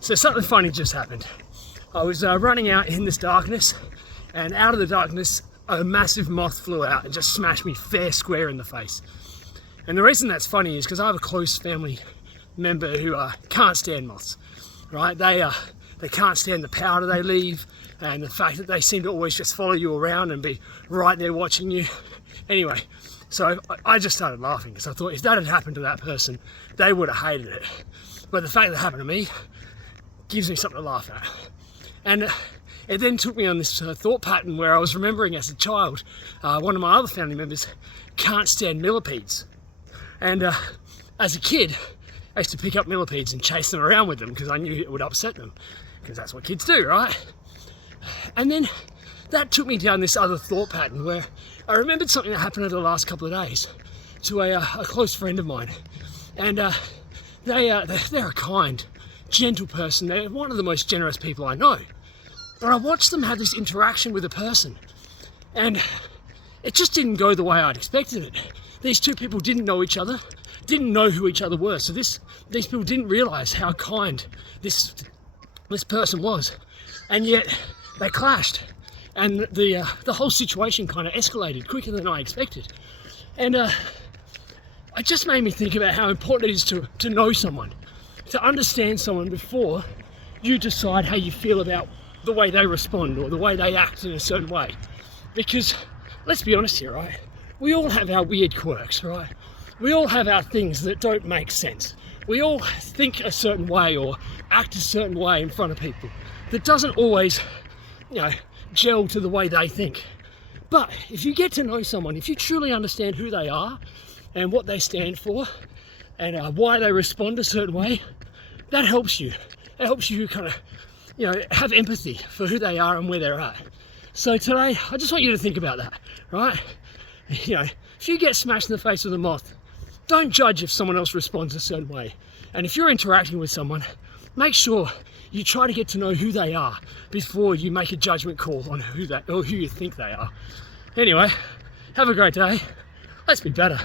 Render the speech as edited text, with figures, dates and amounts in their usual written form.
So something funny just happened. I was running out in this darkness, and out of the darkness, a massive moth flew out and just smashed me fair square in the face. And the reason that's funny is because I have a close family member who can't stand moths, right? They can't stand the powder they leave and the fact that they seem to always just follow you around and be right there watching you. Anyway, so I just started laughing because I thought if that had happened to that person, they would have hated it. But the fact that it happened to me gives me something to laugh at. And it then took me on this thought pattern where I was remembering as a child, one of my other family members can't stand millipedes. And as a kid, I used to pick up millipedes and chase them around with them because I knew it would upset them, because that's what kids do, right? And then that took me down this other thought pattern where I remembered something that happened over the last couple of days to a close friend of mine. And they're a kind, gentle person. They're one of the most generous people I know. But I watched them have this interaction with a person, and it just didn't go the way I'd expected it. These two people didn't know each other, didn't know who each other were, so these people didn't realise how kind this person was, and yet they clashed, and the whole situation kind of escalated quicker than I expected. And it just made me think about how important it is to know someone, to understand someone before you decide how you feel about the way they respond or the way they act in a certain way. Because let's be honest here, right? We all have our weird quirks, right? We all have our things that don't make sense. We all think a certain way or act a certain way in front of people that doesn't always, gel to the way they think. But if you get to know someone, if you truly understand who they are and what they stand for and why they respond a certain way, that helps you. It helps you kind of have empathy for who they are and where they're at. So today, I just want you to think about that, right? If you get smashed in the face with a moth, don't judge if someone else responds a certain way. And if you're interacting with someone, make sure you try to get to know who they are before you make a judgment call on who you think they are. Anyway, have a great day. Let's be better.